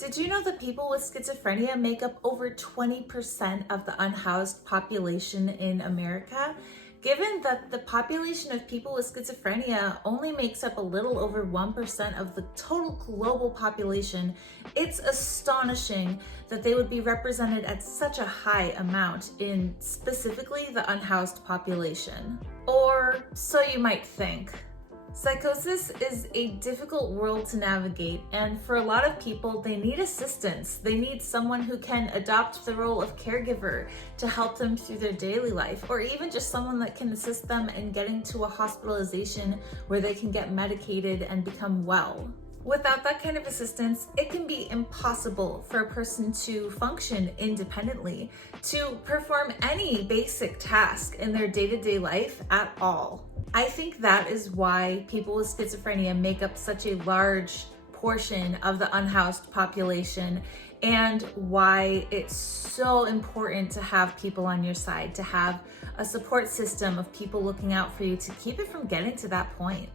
Did you know that people with schizophrenia make up over 20% of the unhoused population in America? Given that the population of people with schizophrenia only makes up a little over 1% of the total global population, it's astonishing that they would be represented at such a high amount in specifically the unhoused population. Or so you might think. Psychosis is a difficult world to navigate, and for a lot of people, they need assistance. They need someone who can adopt the role of caregiver to help them through their daily life, or even just someone that can assist them in getting to a hospitalization where they can get medicated and become well. Without that kind of assistance, it can be impossible for a person to function independently, to perform any basic task in their day-to-day life at all. I think that is why people with schizophrenia make up such a large portion of the unhoused population, and why it's so important to have people on your side, to have a support system of people looking out for you to keep it from getting to that point.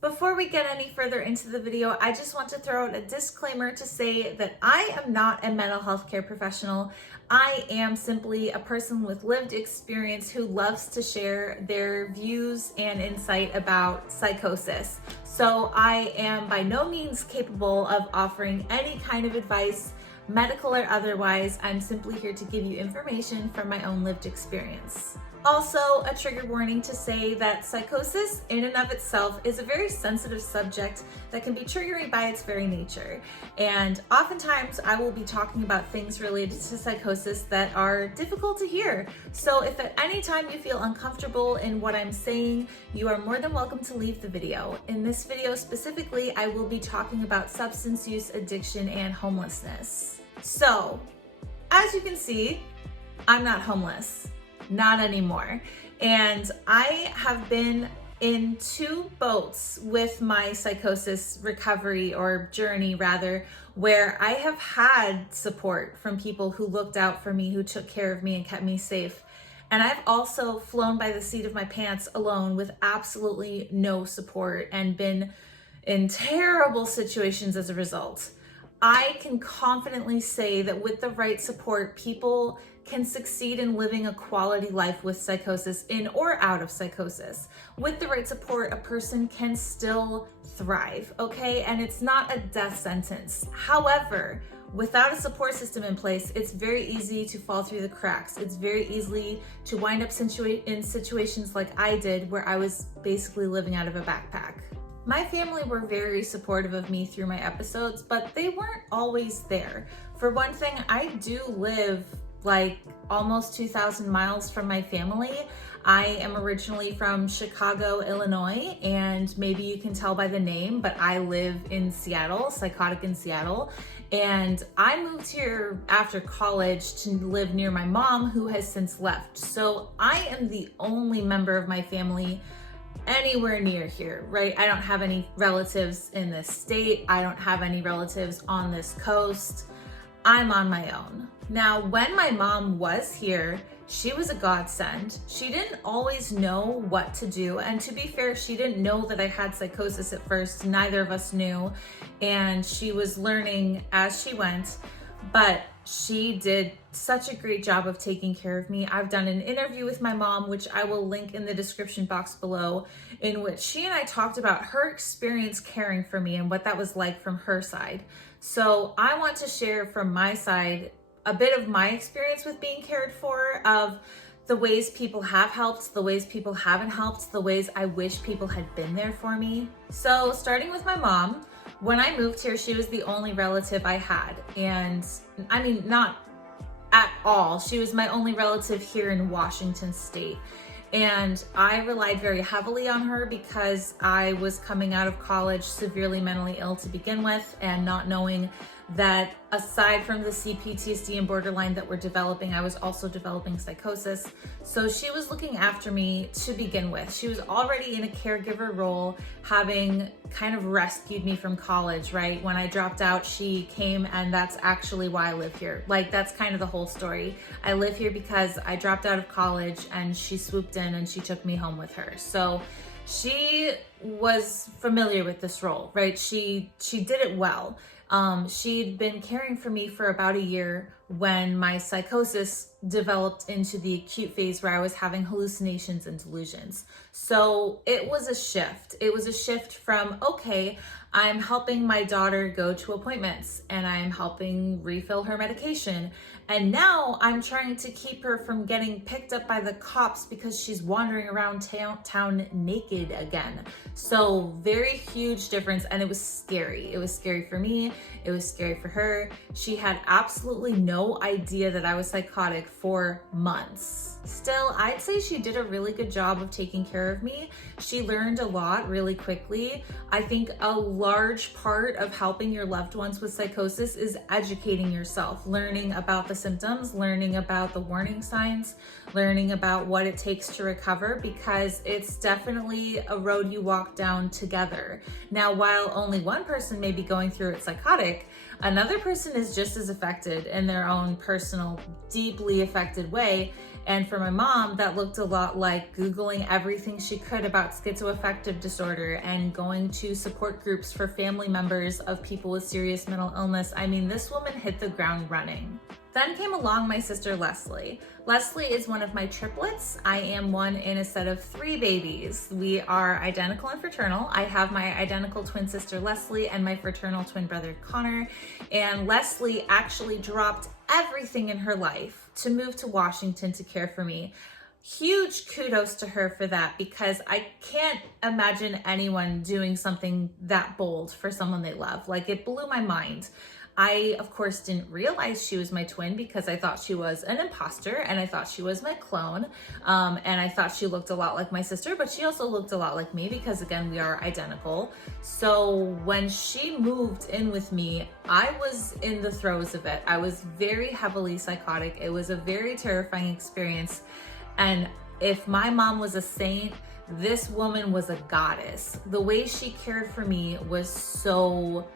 Before we get any further into the video, I just want to throw out a disclaimer to say that I am not a mental health care professional. I am simply a person with lived experience who loves to share their views and insight about psychosis. So I am by no means capable of offering any kind of advice, medical or otherwise. I'm simply here to give you information from my own lived experience. Also, a trigger warning to say that psychosis in and of itself is a very sensitive subject that can be triggering by its very nature. And oftentimes I will be talking about things related to psychosis that are difficult to hear. So if at any time you feel uncomfortable in what I'm saying, you are more than welcome to leave the video. In this video specifically, I will be talking about substance use, addiction, and homelessness. So, as you can see, I'm not homeless. Not anymore. And I have been in two boats with my psychosis recovery, or journey rather, where I have had support from people who looked out for me, who took care of me and kept me safe. And I've also flown by the seat of my pants alone with absolutely no support and been in terrible situations as a result. I can confidently say that with the right support, people can succeed in living a quality life with psychosis, in or out of psychosis. With the right support, a person can still thrive, okay? And it's not a death sentence. However, without a support system in place, it's very easy to fall through the cracks. It's very easy to wind up in situations like I did, where I was basically living out of a backpack. My family were very supportive of me through my episodes, but they weren't always there. For one thing, I do live like almost 2,000 miles from my family. I am originally from Chicago, Illinois, and maybe you can tell by the name, but I live in Seattle, psychotic in Seattle. And I moved here after college to live near my mom, who has since left. So I am the only member of my family anywhere near here, right? I don't have any relatives in this state. I don't have any relatives on this coast. I'm on my own. Now, when my mom was here, she was a godsend. She didn't always know what to do. And to be fair, she didn't know that I had psychosis at first. Neither of us knew. And she was learning as she went. But she did such a great job of taking care of me. I've done an interview with my mom, which I will link in the description box below, in which she and I talked about her experience caring for me and what that was like from her side. So I want to share from my side a bit of my experience with being cared for, of the ways people have helped, the ways people haven't helped, the ways I wish people had been there for me. So starting with my mom, when I moved here, she was the only relative I had. And I mean, not at all. She was my only relative here in Washington State. And I relied very heavily on her because I was coming out of college severely mentally ill to begin with, and not knowing that aside from the CPTSD and borderline that we're developing, I was also developing psychosis. So she was looking after me to begin with. She was already in a caregiver role, having kind of rescued me from college, right? When I dropped out, she came, and that's actually why I live here. Like, that's kind of the whole story. I live here because I dropped out of college and she swooped in and she took me home with her. So she was familiar with this role, right? She did it well. She'd been caring for me for about a year when my psychosis developed into the acute phase where I was having hallucinations and delusions. So it was a shift. It was a shift from, okay, I'm helping my daughter go to appointments and I'm helping refill her medication. And now I'm trying to keep her from getting picked up by the cops because she's wandering around town naked again. So very huge difference, and it was scary. It was scary for me. It was scary for her. She had absolutely no idea that I was psychotic for months. Still, I'd say she did a really good job of taking care of me. She learned a lot really quickly. I think a large part of helping your loved ones with psychosis is educating yourself, learning about the symptoms, learning about the warning signs, learning about what it takes to recover, because it's definitely a road you walk down together. Now, while only one person may be going through it psychotic, another person is just as affected in their own personal, deeply affected way. And for my mom, that looked a lot like Googling everything she could about schizoaffective disorder and going to support groups for family members of people with serious mental illness. I mean, this woman hit the ground running. Then came along my sister, Leslie. Leslie is one of my triplets. I am one in a set of 3 babies. We are identical and fraternal. I have my identical twin sister, Leslie, and my fraternal twin brother, Connor. And Leslie actually dropped everything in her life to move to Washington to care for me. Huge kudos to her for that, because I can't imagine anyone doing something that bold for someone they love. Like, it blew my mind. I, of course, didn't realize she was my twin because I thought she was an imposter and I thought she was my clone. And I thought she looked a lot like my sister, but she also looked a lot like me because, again, we are identical. So when she moved in with me, I was in the throes of it. I was very heavily psychotic. It was a very terrifying experience. And if my mom was a saint, this woman was a goddess. The way she cared for me was so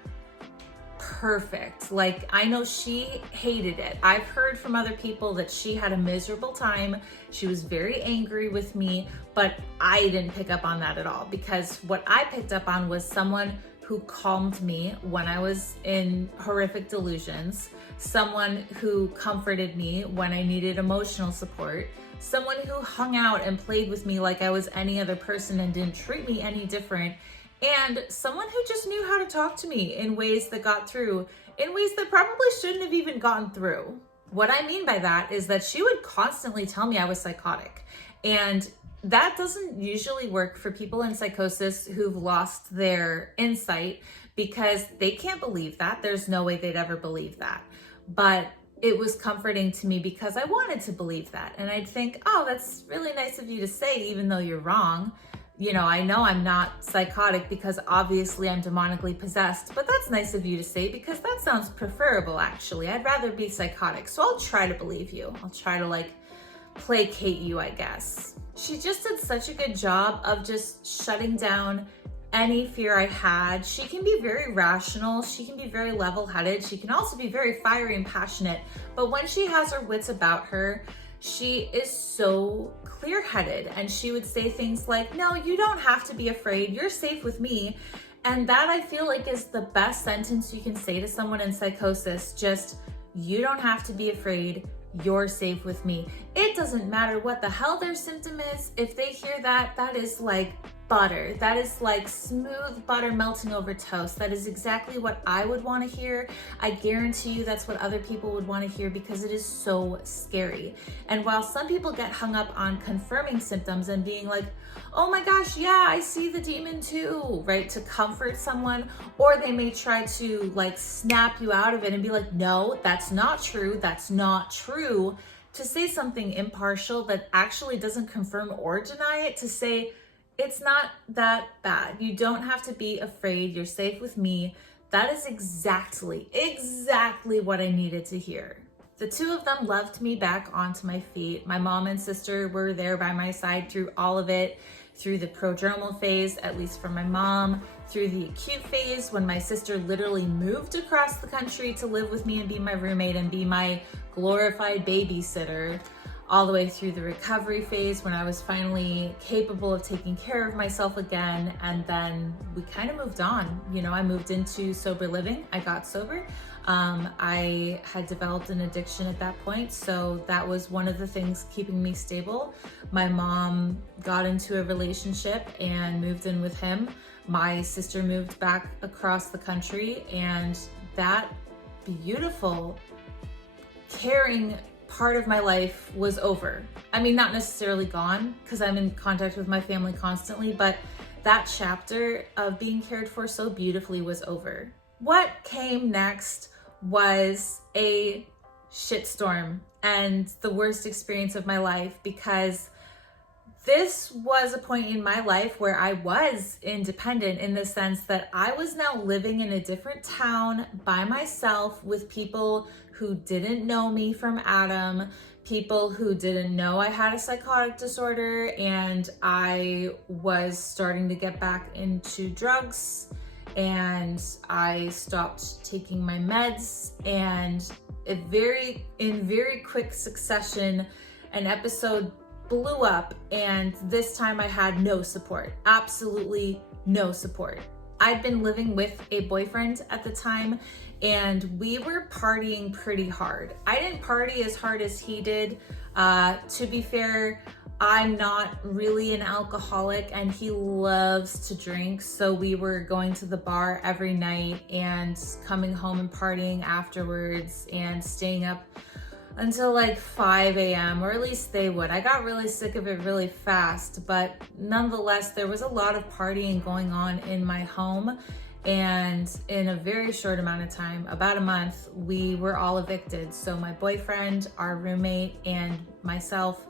perfect. Like, I know she hated it. I've heard from other people that she had a miserable time. She was very angry with me, but I didn't pick up on that at all, because what I picked up on was someone who calmed me when I was in horrific delusions, someone who comforted me when I needed emotional support, someone who hung out and played with me like I was any other person and didn't treat me any different, and someone who just knew how to talk to me in ways that got through, in ways that probably shouldn't have even gotten through. What I mean by that is that she would constantly tell me I was psychotic. And that doesn't usually work for people in psychosis who've lost their insight, because they can't believe that. There's no way they'd ever believe that. But it was comforting to me because I wanted to believe that. And I'd think, oh, that's really nice of you to say, even though you're wrong. You know I'm not psychotic because obviously I'm demonically possessed, but that's nice of you to say because that sounds preferable, actually. I'd rather be psychotic, so I'll try to believe you. I'll try to placate you, I guess. She just did such a good job of just shutting down any fear I had. She can be very rational. She can be very level-headed. She can also be very fiery and passionate, but when she has her wits about her, she is so clear-headed, and she would say things like, no, you don't have to be afraid. You're safe with me. And that, I feel like, is the best sentence you can say to someone in psychosis. Just, you don't have to be afraid. You're safe with me. It doesn't matter what the hell their symptom is. If they hear that, that is like butter. That is like smooth butter melting over toast. That is exactly what I would want to hear. I guarantee you that's what other people would want to hear, because it is so scary. And while some people get hung up on confirming symptoms and being like, oh my gosh, yeah, I see the demon too, right? To comfort someone, or they may try to snap you out of it and be like, no, that's not true. That's not true. To say something impartial that actually doesn't confirm or deny it, to say, it's not that bad. You don't have to be afraid. You're safe with me. That is exactly what I needed to hear. The two of them loved me back onto my feet. My mom and sister were there by my side through all of it, through the prodromal phase, at least for my mom, through the acute phase when my sister literally moved across the country to live with me and be my roommate and be my glorified babysitter, all the way through the recovery phase when I was finally capable of taking care of myself again. And then we kind of moved on. You know, I moved into sober living. I got sober. I had developed an addiction at that point, so that was one of the things keeping me stable. My mom got into a relationship and moved in with him. My sister moved back across the country, and that beautiful, caring part of my life was over. I mean, not necessarily gone, because I'm in contact with my family constantly, but that chapter of being cared for so beautifully was over. What came next was a shitstorm and the worst experience of my life, because this was a point in my life where I was independent in the sense that I was now living in a different town by myself with people who didn't know me from Adam, people who didn't know I had a psychotic disorder, and I was starting to get back into drugs, and I stopped taking my meds, and in very quick succession, an episode blew up, and this time I had no support, absolutely no support. I'd been living with a boyfriend at the time, and we were partying pretty hard. I didn't party as hard as he did. To be fair, I'm not really an alcoholic, and he loves to drink, so we were going to the bar every night and coming home and partying afterwards and staying up until like 5 a.m., or at least they would. I got really sick of it really fast, but nonetheless, there was a lot of partying going on in my home, and in a very short amount of time, about a month, we were all evicted. So my boyfriend, our roommate, and myself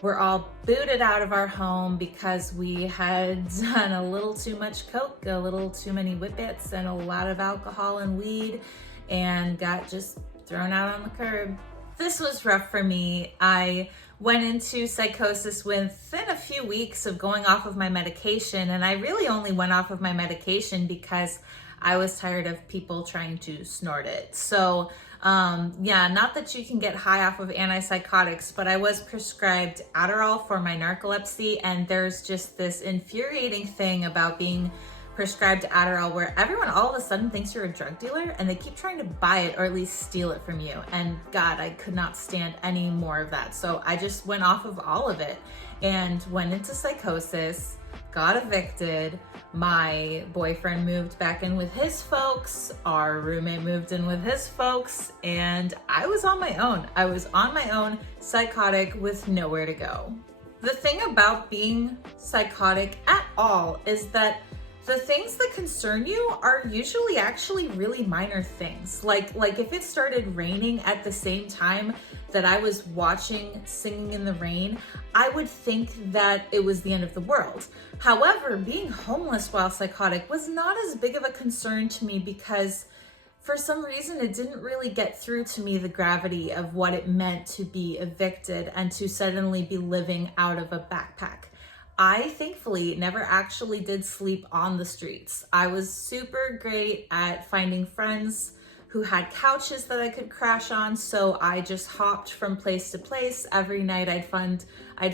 were all booted out of our home because we had done a little too much coke, a little too many whippets, and a lot of alcohol and weed, and got just thrown out on the curb. This was rough for me. I went into psychosis within a few weeks of going off of my medication, and I really only went off of my medication because I was tired of people trying to snort it. So yeah, not that you can get high off of antipsychotics, but I was prescribed Adderall for my narcolepsy, and there's just this infuriating thing about being prescribed Adderall where everyone all of a sudden thinks you're a drug dealer and they keep trying to buy it or at least steal it from you. And God, I could not stand any more of that. So I just went off of all of it and went into psychosis, got evicted. My boyfriend moved back in with his folks. Our roommate moved in with his folks, and I was on my own. I was on my own, psychotic, with nowhere to go. The thing about being psychotic at all is that the things that concern you are usually actually really minor things. Like if it started raining at the same time that I was watching Singing in the Rain, I would think that it was the end of the world. However, being homeless while psychotic was not as big of a concern to me because for some reason it didn't really get through to me the gravity of what it meant to be evicted and to suddenly be living out of a backpack. I thankfully never actually did sleep on the streets. I was super great at finding friends who had couches that I could crash on, so I just hopped from place to place. Every night I'd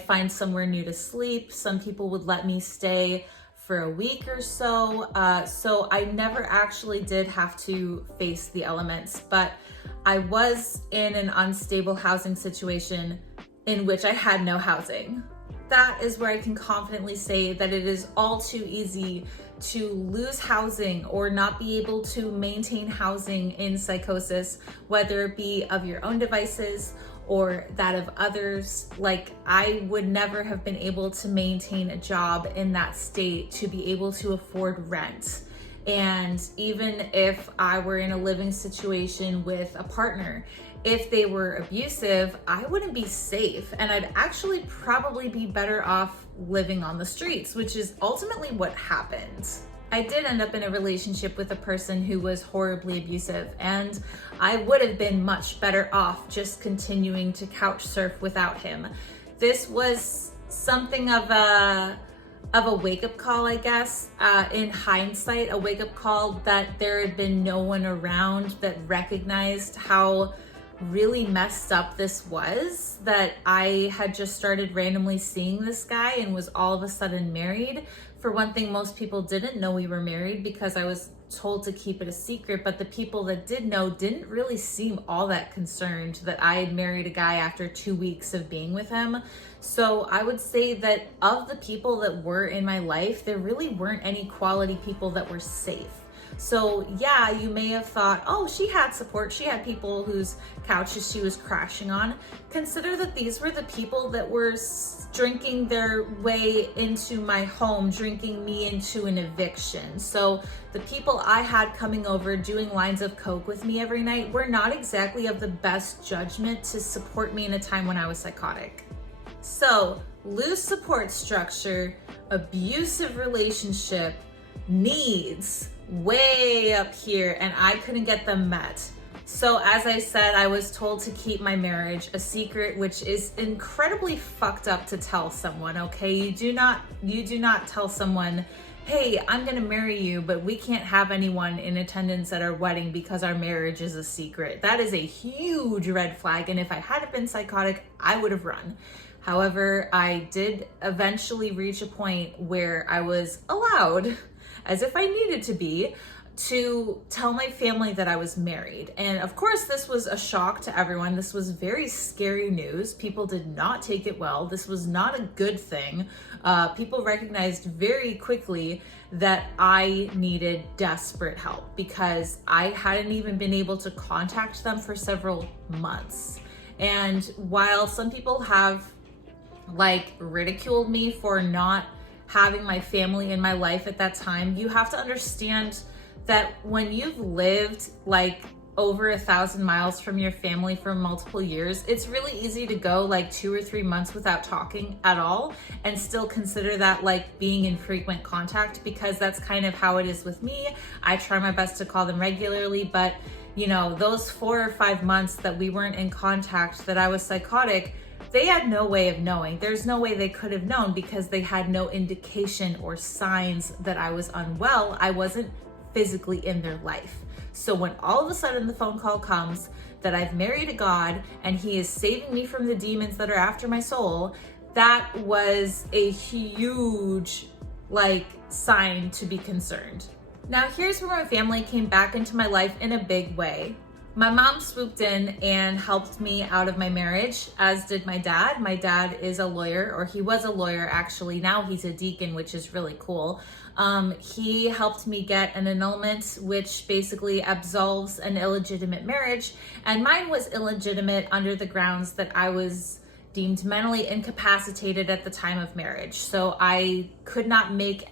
find somewhere new to sleep. Some people would let me stay for a week or so. So I never actually did have to face the elements, but I was in an unstable housing situation in which I had no housing. That is where I can confidently say that it is all too easy to lose housing or not be able to maintain housing in psychosis, whether it be of your own devices or that of others. Like, I would never have been able to maintain a job in that state to be able to afford rent. And even if I were in a living situation with a partner, if they were abusive, I wouldn't be safe, and I'd actually probably be better off living on the streets, which is ultimately what happened. I did end up in a relationship with a person who was horribly abusive, and I would have been much better off just continuing to couch surf without him. This was something of a wake-up call, I guess, in hindsight, a wake-up call that there had been no one around that recognized how really messed up this was, that I had just started randomly seeing this guy and was all of a sudden married. For one thing, most people didn't know we were married because I was told to keep it a secret, but the people that did know didn't really seem all that concerned that I had married a guy after 2 weeks of being with him. So I would say that of the people that were in my life, there really weren't any quality people that were safe. So yeah, you may have thought, oh, she had support. She had people whose couches she was crashing on. Consider that these were the people that were drinking their way into my home, drinking me into an eviction. So the people I had coming over doing lines of coke with me every night were not exactly of the best judgment to support me in a time when I was psychotic. So loose support structure, abusive relationship, needs way up here, and I couldn't get them met. So as I said, I was told to keep my marriage a secret, which is incredibly fucked up to tell someone, okay? You do not tell someone, hey, I'm gonna marry you, but we can't have anyone in attendance at our wedding because our marriage is a secret. That is a huge red flag, and if I hadn't been psychotic, I would have run. However, I did eventually reach a point where I was allowed, as if I needed to be, to tell my family that I was married. And of course, this was a shock to everyone. This was very scary news. People did not take it well. This was not a good thing. People recognized very quickly that I needed desperate help because I hadn't even been able to contact them for several months. And while some people have ridiculed me for not having my family in my life at that time, you have to understand that when you've lived over 1,000 miles from your family for multiple years, it's really easy to go 2 or 3 months without talking at all and still consider that being in frequent contact, because that's kind of how it is with me. I try my best to call them regularly, but those 4 or 5 months that we weren't in contact, that I was psychotic, they had no way of knowing. There's no way they could have known because they had no indication or signs that I was unwell. I wasn't physically in their life. So when all of a sudden the phone call comes that I've married a God and he is saving me from the demons that are after my soul, that was a huge sign to be concerned. Now here's where my family came back into my life in a big way. My mom swooped in and helped me out of my marriage, as did my dad. My dad is a lawyer, or he was a lawyer actually. Now he's a deacon, which is really cool. He helped me get an annulment, which basically absolves an illegitimate marriage. And mine was illegitimate under the grounds that I was deemed mentally incapacitated at the time of marriage. So I could not make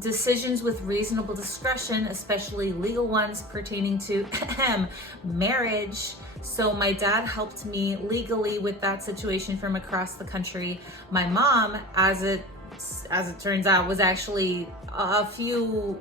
decisions with reasonable discretion, especially legal ones pertaining to marriage. So my dad helped me legally with that situation from across the country. My mom, as it turns out, was actually a few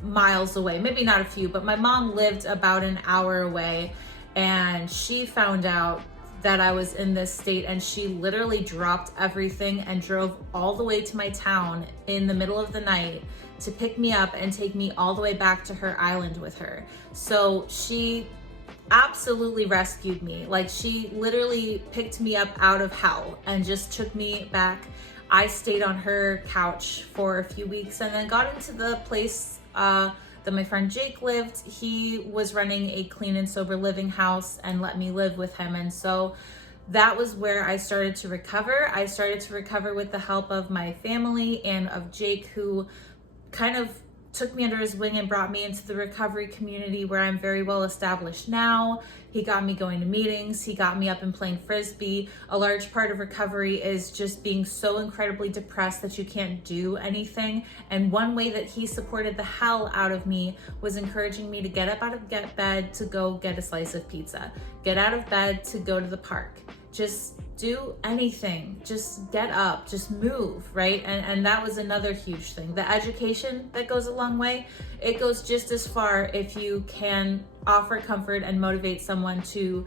miles away. Maybe not a few, but my mom lived about an hour away, and she found out that I was in this state, and she literally dropped everything and drove all the way to my town in the middle of the night to pick me up and take me all the way back to her island with her. So she absolutely rescued me. She literally picked me up out of hell and just took me back. I stayed on her couch for a few weeks and then got into the place that my friend Jake lived. He was running a clean and sober living house and let me live with him. And so that was where I started to recover. I started to recover with the help of my family and of Jake, who kind of took me under his wing and brought me into the recovery community where I'm very well established now. He got me going to meetings. He got me up and playing Frisbee. A large part of recovery is just being so incredibly depressed that you can't do anything. And one way that he supported the hell out of me was encouraging me to get up out of bed to go get a slice of pizza, get out of bed to go to the park, just do anything, just get up, just move, right? And that was another huge thing. The education that goes a long way, it goes just as far if you can offer comfort and motivate someone to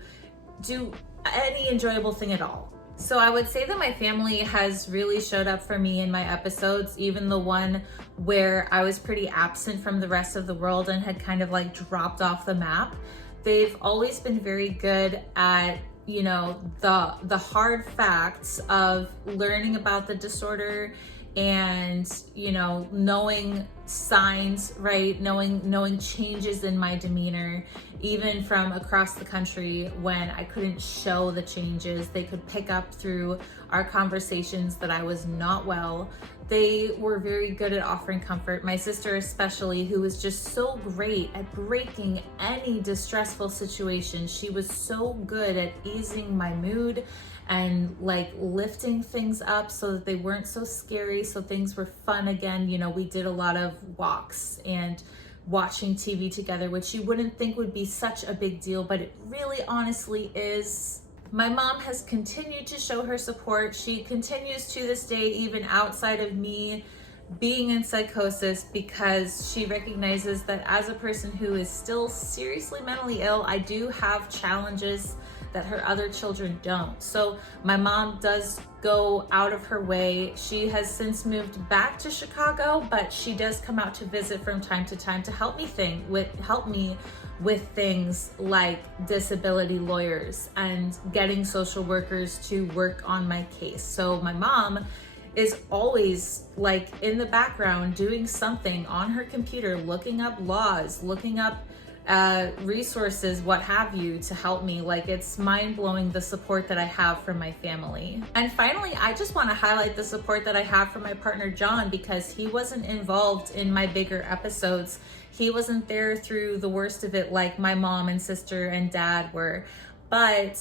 do any enjoyable thing at all. So I would say that my family has really showed up for me in my episodes, even the one where I was pretty absent from the rest of the world and had kind of like dropped off the map. They've always been very good at, you know, the hard facts of learning about the disorder and, you know, knowing signs, right? Knowing changes in my demeanor, even from across the country when I couldn't show the changes. They could pick up through our conversations that I was not well. They were very good at offering comfort. My sister especially, who was just so great at breaking any distressful situation. She was so good at easing my mood and like lifting things up so that they weren't so scary, so things were fun again. You know, we did a lot of walks and watching TV together, which you wouldn't think would be such a big deal, but it really honestly is. My mom has continued to show her support. She continues to this day, even outside of me being in psychosis, because she recognizes that as a person who is still seriously mentally ill, I do have challenges that her other children don't. So my mom does go out of her way. She has since moved back to Chicago, but she does come out to visit from time to time to help me with things like disability lawyers and getting social workers to work on my case. So my mom is always like in the background doing something on her computer, looking up laws, looking up resources, what have you, to help me. Like, it's mind-blowing the support that I have from my family. And finally, I just want to highlight the support that I have from my partner John, because he wasn't involved in my bigger episodes. He wasn't there through the worst of it like my mom and sister and dad were, but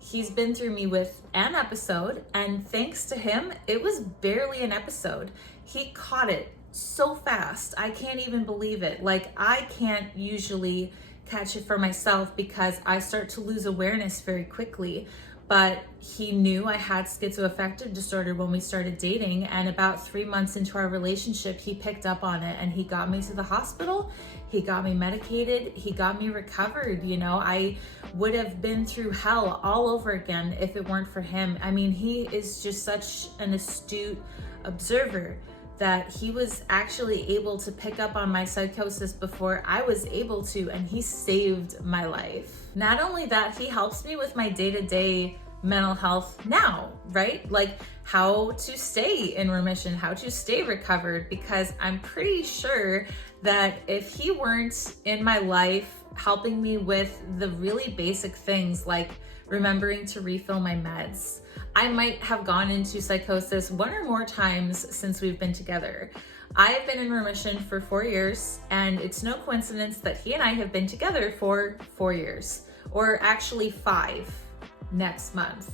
he's been through me with an episode, and thanks to him, it was barely an episode. He caught it so fast. I can't even believe it. Like, I can't usually catch it for myself because I start to lose awareness very quickly. But he knew I had schizoaffective disorder when we started dating, and about 3 months into our relationship, he picked up on it and he got me to the hospital. He got me medicated. He got me recovered. You know, I would have been through hell all over again if it weren't for him. I mean, he is just such an astute observer that he was actually able to pick up on my psychosis before I was able to, and he saved my life. Not only that, he helps me with my day-to-day mental health now, right? Like how to stay in remission, how to stay recovered, because I'm pretty sure that if he weren't in my life helping me with the really basic things like remembering to refill my meds, I might have gone into psychosis 1 or more times since we've been together. I've been in remission for 4 years, and it's no coincidence that he and I have been together for 4 years, or actually 5 next month.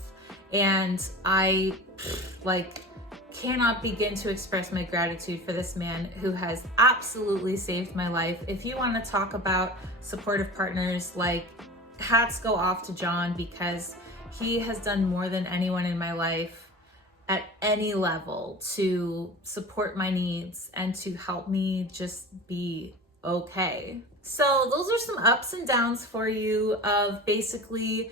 And I cannot begin to express my gratitude for this man who has absolutely saved my life. If you want to talk about supportive partners, like, hats go off to John, because he has done more than anyone in my life at any level to support my needs and to help me just be okay. So those are some ups and downs for you of basically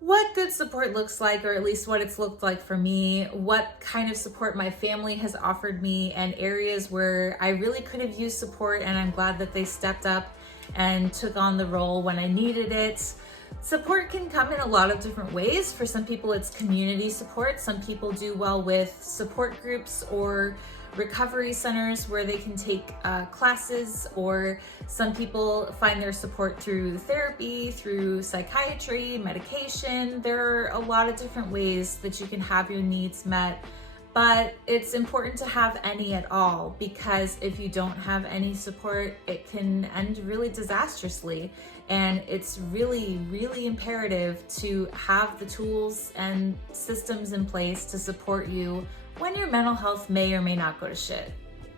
what good support looks like, or at least what it's looked like for me, what kind of support my family has offered me, and areas where I really could have used support, and I'm glad that they stepped up and took on the role when I needed it. Support can come in a lot of different ways. For some people, it's community support. Some people do well with support groups or recovery centers where they can take classes, or some people find their support through therapy, through psychiatry, medication. There are a lot of different ways that you can have your needs met, but it's important to have any at all, because if you don't have any support, it can end really disastrously. And it's really, really imperative to have the tools and systems in place to support you when your mental health may or may not go to shit.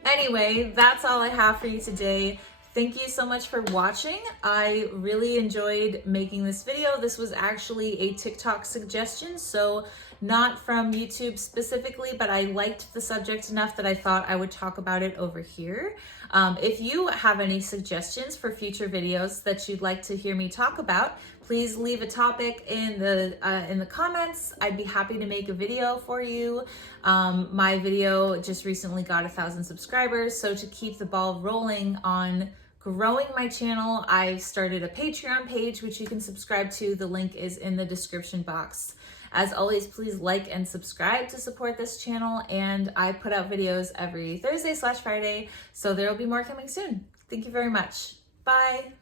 Anyway, that's all I have for you today. Thank you so much for watching. I really enjoyed making this video. This was actually a TikTok suggestion, so not from YouTube specifically, but I liked the subject enough that I thought I would talk about it over here. If you have any suggestions for future videos that you'd like to hear me talk about, please leave a topic in the comments. I'd be happy to make a video for you. My video just recently got 1,000 subscribers, so to keep the ball rolling on growing my channel, I started a Patreon page, which you can subscribe to. The link is in the description box. As always, please like and subscribe to support this channel, and I put out videos every Thursday/Friday, so there will be more coming soon. Thank you very much. Bye.